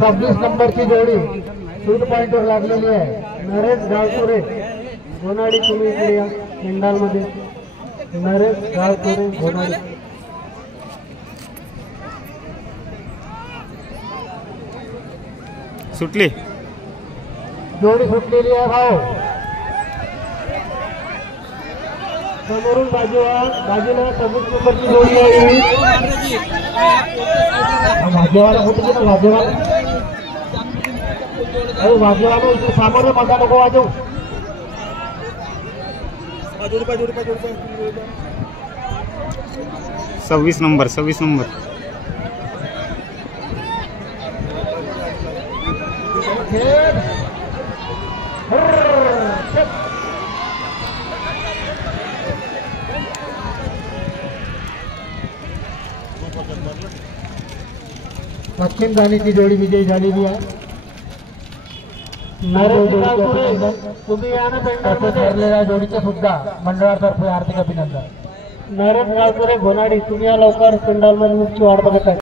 26 नंबरची जोडी शूट पॉइंटवर लागलेली आहे. नरेश गावतुरे गोनाडी, तुम्ही इकडे या पिंडाल मध्ये. नरेश गावतुरे गोनाडी. सुटली जोडी सुटलेली आहे भाऊ. समोरून बाजूला 26 नंबरची जोडी आहे. भाग्यवाला कुठे ना भाग्यवाला. अरे भाग्यवाला इथे सामोरे माझा नको वाजव. 26 नंबर. पश्चिम जाण्याची जोडी विजयी झालेली आहे. तुम्ही या ना ठरलेल्या जोडीचे सुद्धा मंडळातर्फे हार्दिक अभिनंदन. नरेश गावकरे गोनाडी, तुम्ही या लवकर पिंडाल मध्ये मुख्य वाढ बघत आहे.